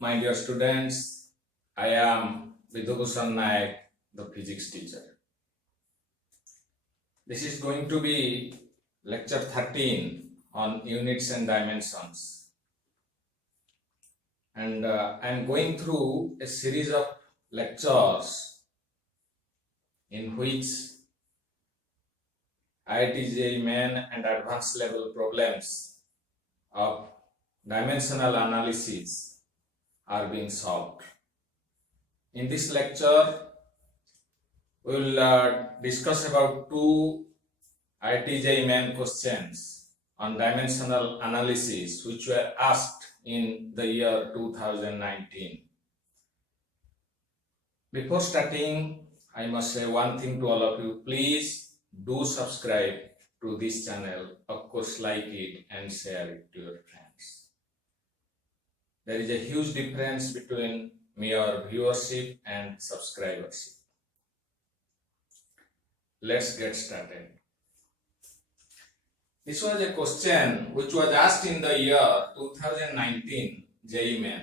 My dear students, I am Vidubhushan Naik, the physics teacher. This is going to be lecture 13 on units and dimensions. And I am going through a series of lectures in which IIT JEE Main and advanced level problems of dimensional analysis are being solved. In this lecture, we will discuss about two IIT JEE Main questions on dimensional analysis which were asked in the year 2019. Before starting, I must say one thing to all of you. Please do subscribe to this channel. Of course, like it and share it to your friends. There is a huge difference between mere viewership and subscribership. Let's get started. This was a question which was asked in the year 2019 JEE Main.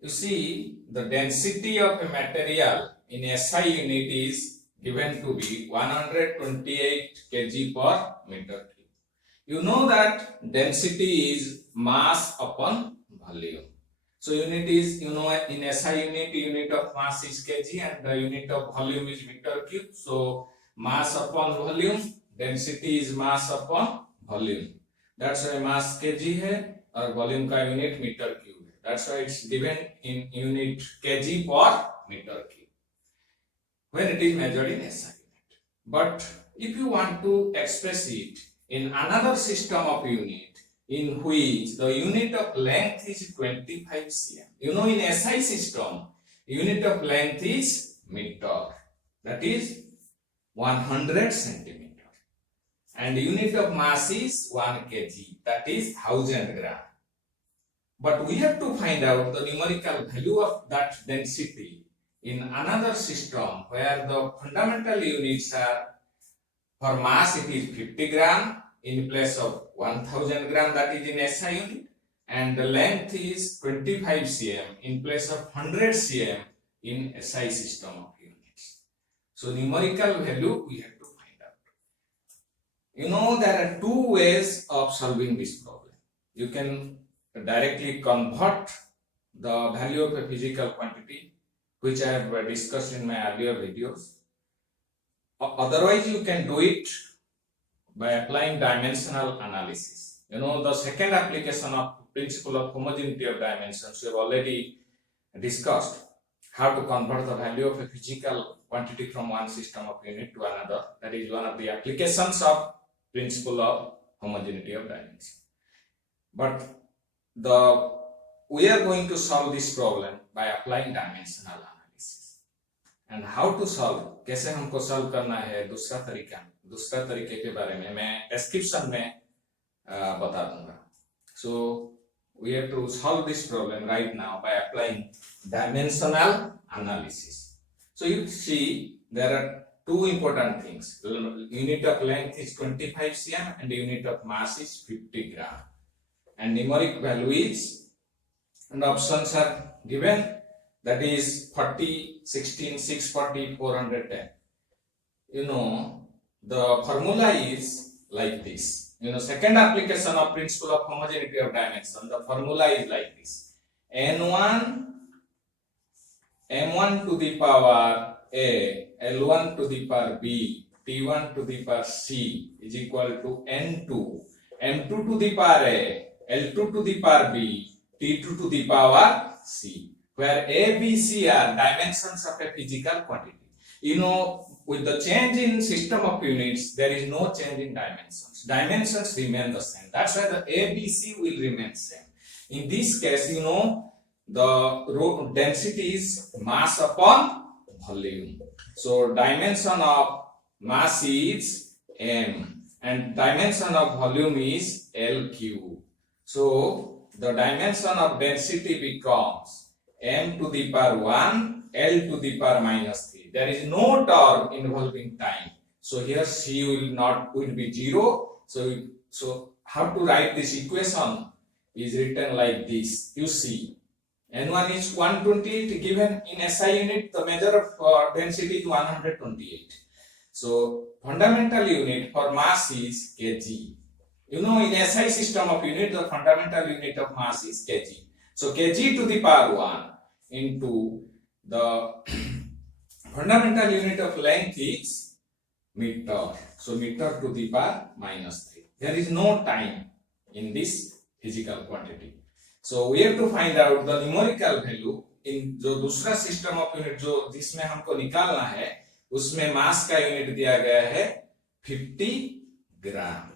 You see, the density of a material in SI unit is given to be 128 kg per meter cube. You know that density is mass upon volume. So unit is, in SI unit of mass is kg and the unit of volume is meter cube. So mass upon volume, density is mass upon volume. That's why mass kg hai और volume का unit meter cube. That's why it's given in unit kg per meter cube when it is measured in SI unit. But if you want to express it in another system of unit in which the unit of length is 25 cm. In SI system, unit of length is meter, that is 100 centimeter. And unit of mass is 1 kg, that is 1000 gram. But we have to find out the numerical value of that density in another system where the fundamental units are, for mass it is 50 gram in place of 1000 gram, that is in SI unit, and the length is 25 cm in place of 100 cm in SI system of units. So numerical value we have to find out. There are two ways of solving this problem. You can directly convert the value of a physical quantity, which I have discussed in my earlier videos. Otherwise, you can do it by applying dimensional analysis. The second application of principle of homogeneity of dimensions, we have already discussed how to convert the value of a physical quantity from one system of unit to another. That is one of the applications of principle of homogeneity of dimensions. But we are going to solve this problem by applying dimensional analysis. And how to solve, कैसे हमको solve करना है, दूसरा तरीके के बारे में मैं description में बता दूंगा. So we have to solve this problem right now by applying dimensional analysis. So you see there are two important things. Unit of length is 25 cm and unit of mass is 50 gram. And numeric value is, and options are given, that is 40, 16, 640, 410. The formula is like this. Second application of principle of homogeneity of dimension, the formula is like this. M1 to the power A, L1 to the power B, T1 to the power C is equal to N2, M2 to the power A, L2 to the power B, T2 to the power C, where A, B, C are dimensions of a physical quantity. With the change in system of units, there is no change in dimensions. Dimensions remain the same. That's why the A, B, C will remain same. In this case, the density is mass upon volume. So dimension of mass is M and dimension of volume is LQ. So the dimension of density becomes M to the power 1, L to the power minus 3. There is no term involving time. So here C will be 0. So how to write this equation? is written like this. You see, N1 is 128 given in SI unit. The measure of density is 128. So fundamental unit for mass is kg. You know, in SI system of unit, the fundamental unit of mass is kg. So kg to the power 1 into the fundamental unit of length is meter. So meter to the power -3. There is no time in this physical quantity. So we have to find out the numerical value in जो दूसरा system of unit जो जिसमें हमको निकालना है, उसमें मास का unit दिया गया है 50 ग्राम.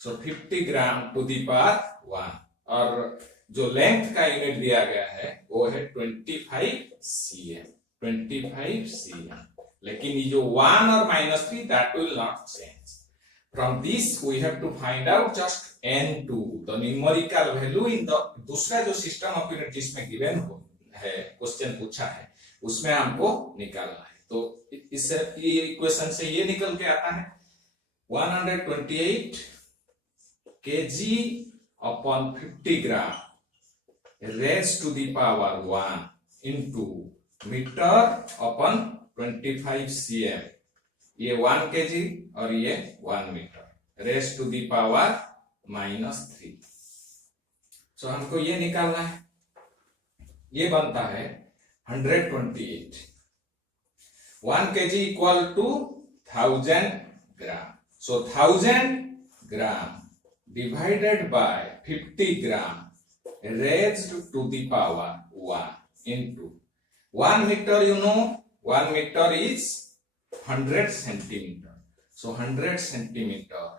सो 50 ग्राम टू दी पावर 1 और जो लेंथ का यूनिट दिया गया है वो है 25 cm. 25 cm. लेकिन ये जो 1 और -3 that will not change. From this we have to find out just N2, the numerical value in the दूसरा जो सिस्टम ऑफ यूनिट जिसमें गिवन है, क्वेश्चन पूछा है, उसमें हमको निकालना है. तो इस ये इक्वेशन से ये निकल के आता है 128 kg upon 50 gram raised to the power 1 into meter upon 25 cm. ये 1 kg और ये 1 meter raised to the power -3. So हमको ये निकालना है. ये बनता है 128. 1 kg equal to 1000 gram. So 1000 gram divided by 50 gram raised to the power 1 into 1 meter. You know 1 meter is 100 centimeter. So 100 centimeter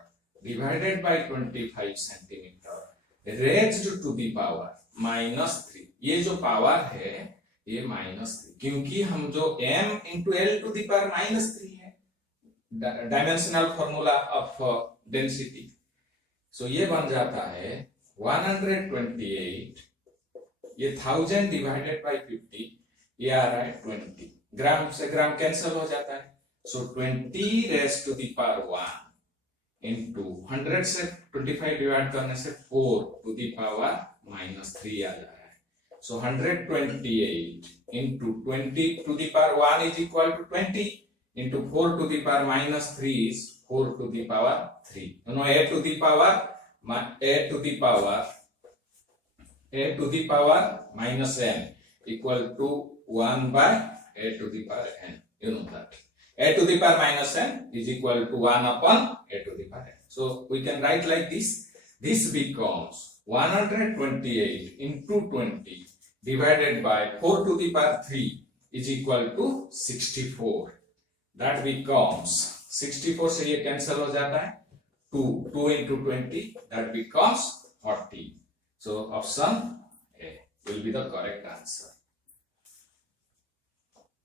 divided by 25 centimeter raised to the power -3. ये जो power है ये -3, क्योंकि हम जो m into l to the power -3 है, dimensional formula of density. सो ये बन जाता है 128. ये 1000 डिवाइडेड बाय 50, ये आ रहा है 20. ग्राम से ग्राम कैंसिल हो जाता है. So 20 raised to the power 1 into 100 से 25 डिवाइड करने से 4 to the power -3 आ जा रहा है. So 128 into 20 to the power 1 is equal to 20 into 4 to the power -3 is 4 to the power 3. You know, a to the power -n equal to 1 by a to the power n. You know that. A to the power -n is equal to 1 upon a to the power n. So we can write like this. This becomes 128 into 20 divided by 4 to the power 3 is equal to 64. That becomes 64 से ये cancel हो जाता है. 2 into 20 that becomes 40. So option A will be the correct answer.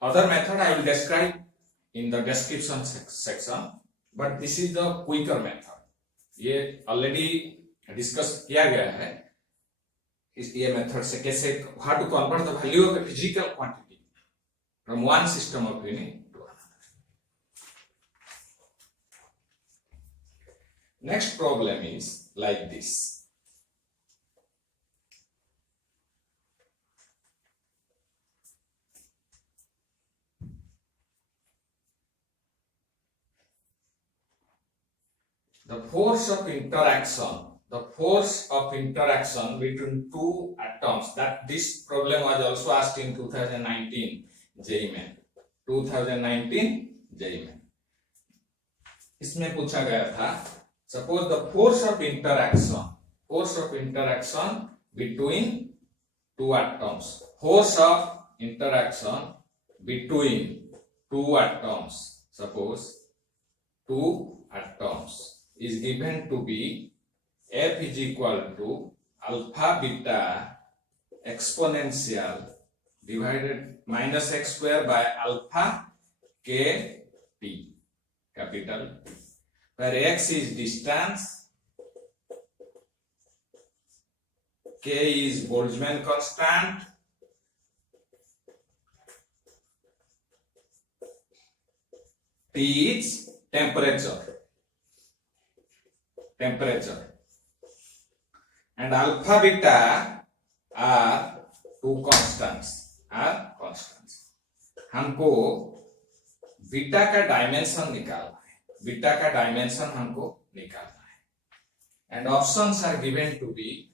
Other method I will describe in the description section, but this is the quicker method. ये already discuss किया गया है. इस ये मेथड से कैसे how to convert the value of a physical quantity from one system of unit to another. Next problem is like this. The force of interaction between two atoms. That this problem was also asked in 2019 JEE में. 2019 JEE में इसमें पूछा गया था, suppose the force of interaction between two atoms. Force of interaction between two atoms. Suppose two atoms is given to be f is equal to alpha beta exponential divided -x square by alpha k t, capital T, where x is distance, k is Boltzmann constant, t is temperature. and alpha beta are two constants. हमको beta का dimension निकालना है, beta का dimension हमको निकालना है, and options are given to be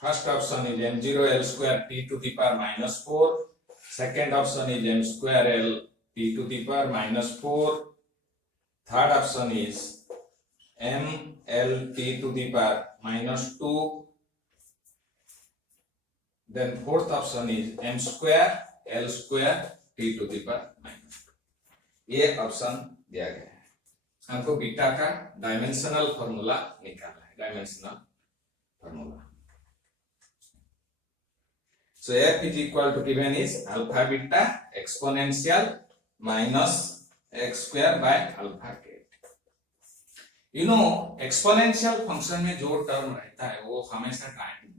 first option is m0 l square t to the power minus 4, second option is m square l t to the power minus 4, third option is m l t to the power minus 2, then fourth option is m square l square t to the power minus 2. ये option दिया गया है, हमको beta का dimensional formula निकालना है, dimensional formula. So f is equal to given is alpha beta exponential minus x square by alpha k. You know exponential function में जो टर्म रहता है वो हमेशा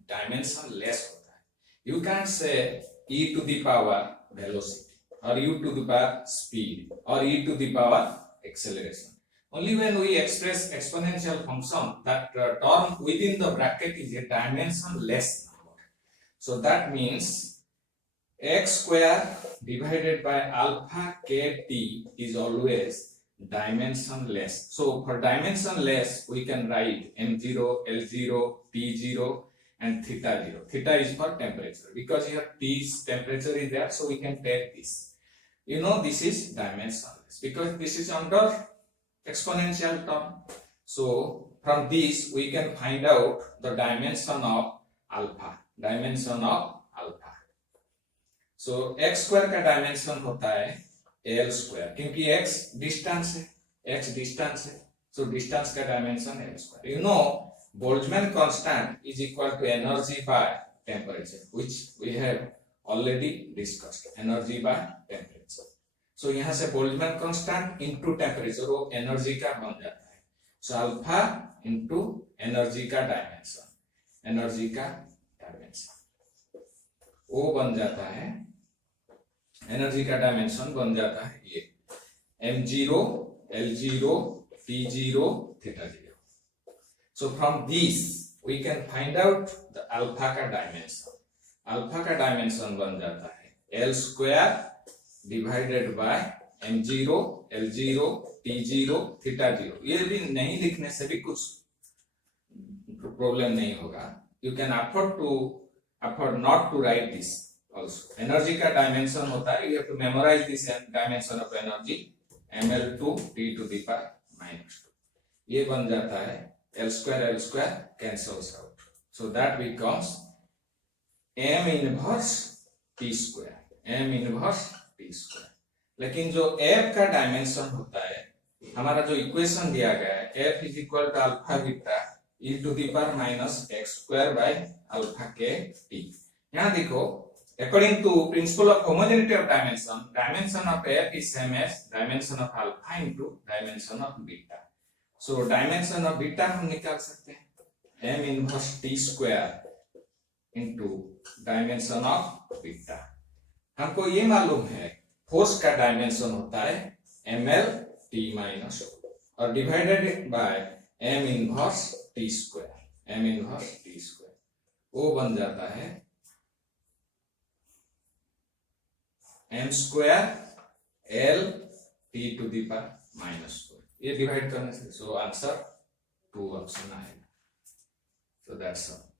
डायमेंशन लेस होता है. You can't say e to the power velocity or e to the power speed or e to the power acceleration. Only when we express exponential function, that term within the bracket is a dimension less number. So that means x square divided by alpha kt is always dimensionless. So for dimensionless we can write m0, l0, t0 and theta 0. Theta is for temperature, because here t's temperature is there, so we can take this. You know this is dimensionless because this is under exponential term. So from this we can find out the dimension of alpha. So x square का dimension होता है l square, क्योंकि x distance है, so distance का dimension l square. You know Boltzmann constant is equal to energy by temperature, which we have already discussed. Energy by temperature. So यहाँ से Boltzmann constant into temperature वो energy का बन जाता है. So alpha into energy का dimension वो बन जाता है, एनर्जी का डायमेंशन बन जाता है ये m0, l0, t0, theta 0. So from this we can find out the alpha का डायमेंशन बन जाता है l square divided by m0, l0, t0, theta 0. ये भी नहीं लिखने से भी कुछ प्रॉब्लम नहीं होगा. You can afford not to write this also. Energy का डायमेंशन होता है, you have to memorize this dimension of energy, ml2 t to the power minus 2. ये बन जाता है l square cancels out, so that becomes m inverse t square. लेकिन जो f का डायमेंशन होता है, हमारा जो इक्वेशन दिया गया है f is equal to alpha beta e to the power minus x square by alpha k t. यहाँ देखो, according to principle of homogeneity of dimension of f is same as dimension of alpha into dimension of beta. So dimension of beta हम निकाल सकते हैं m inverse t square into dimension of beta. हमको ये मालूम है force का dimension होता है ml t minus और divided by m inverse t square. वो बन जाता है m square l t to the power minus 4. ये डिवाइड करने से सो आंसर 2 ऑप्शन आएगा. So that's all.